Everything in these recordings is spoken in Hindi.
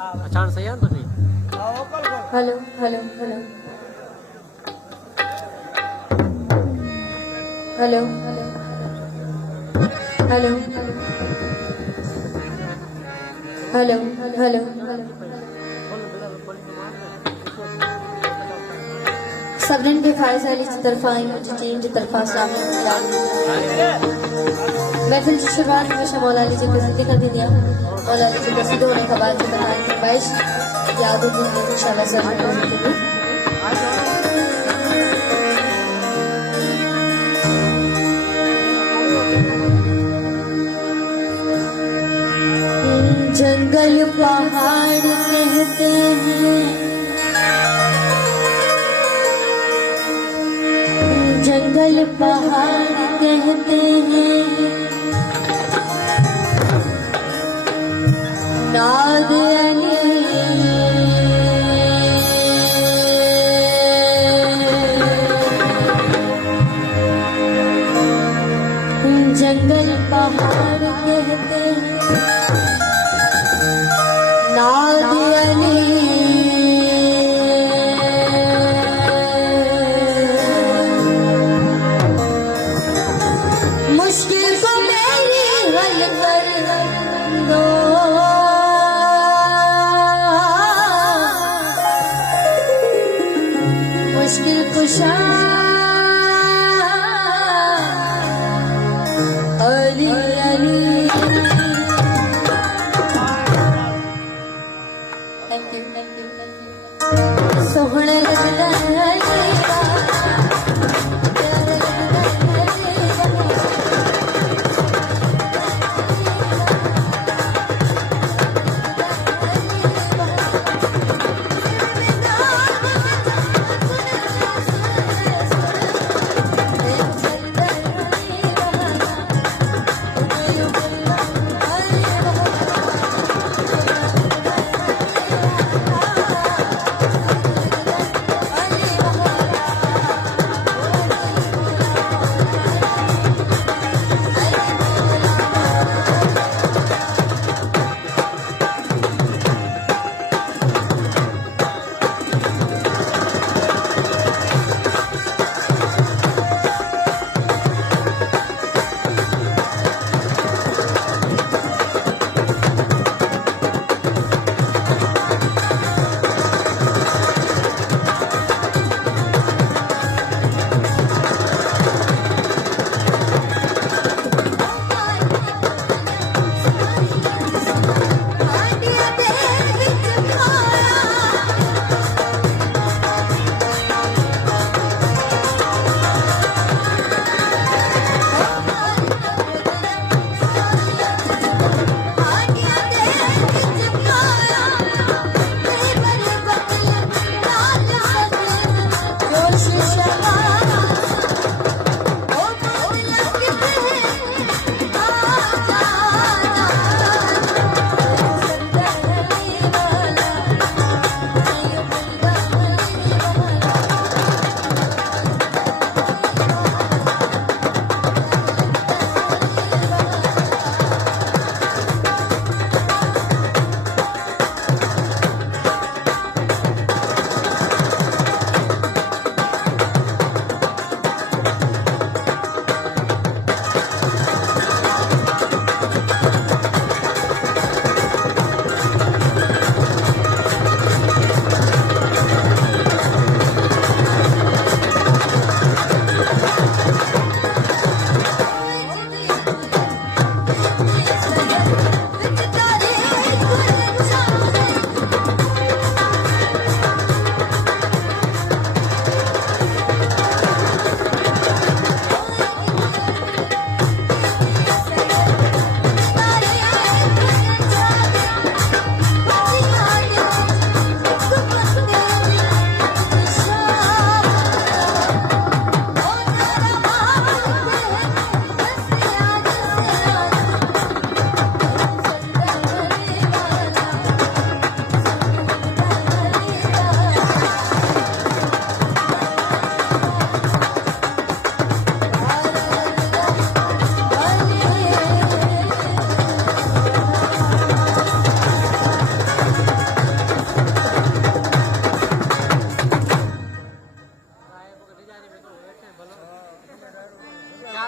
अचानक सही है तो नहीं। Hello hello hello hello hello hello hello Sabrin के फारिस अली की तरफा मुझे टीम की तरफा महफिल की शुरुआत में मौला अली जी को जिंदगी कर दिया। मौला अली जी को सीधे होने का बाद बताने की ख्वाहिश याद होगी इंशाल्लाह सब जंगल पहाड़ कहते हैं, जंगल पहाड़ कहते हैं, नाद अली जंगल पहाड़ कहते हैं, नाद अली मुश्किल को मेरी हल कर दो, मुश्किल कुशा अली अली। Thank you. सोहने लगता है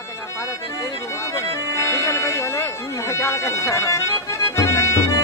बात है, पारा तेरी दूंगा। ठीक है ना भाई, हले क्या लगा